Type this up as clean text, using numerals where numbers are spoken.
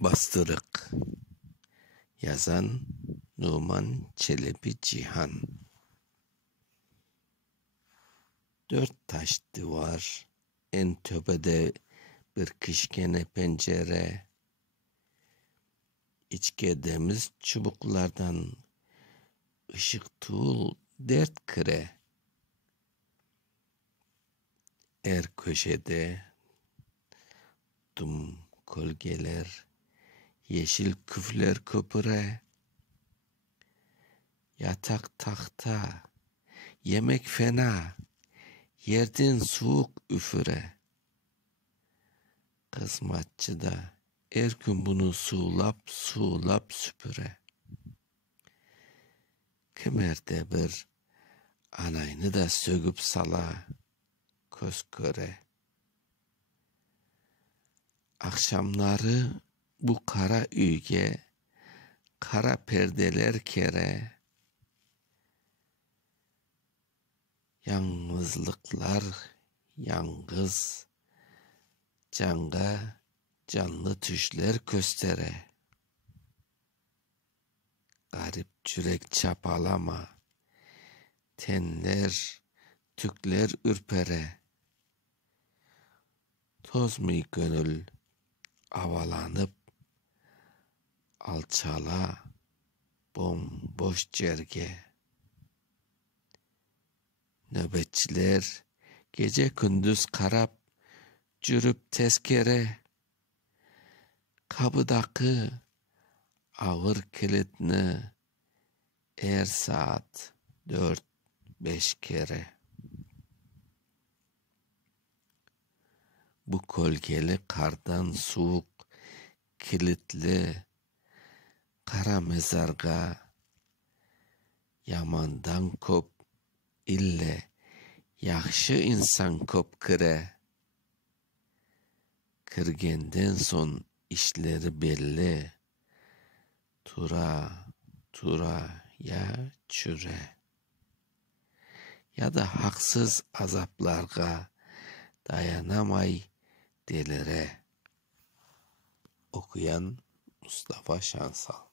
Bastırık. Yazan Numan Çelebi Cihan. Dört taş duvar, en tepede bir kışkene pencere, içkedemiz çubuklardan ışık tuğul dert kire. Er köşede dum kolgeler, yeşil küfler köpüre, yatak tahta, yemek fena, yerden soğuk üfüre. Kızmatçı da her gün bunu suğlap süpüre. Kemerde bir anayını da sögüp sala köz göre. Akşamları bu kara üyge kara perdeler kere. Yalnızlıklar yalnız, canga canlı düşler göstere. Garip çürek çapalama, tenler, tükler ürpere. Toz mu gönül avalanıp, alçala bomboş cerge. Nöbetçiler gece gündüz karap, cürüp tezkere. Kapıdaki ağır kilitini her saat 4-5 kere. Bu kolgeli kardan soğuk kilitli kara mezarga yamandan kop ille yaxşı insan kop kire. Kirgenden son işleri belli, tura ya çüre. Ya da haksız azaplarga dayanamay delire. Okuyan Mustafa Şansal.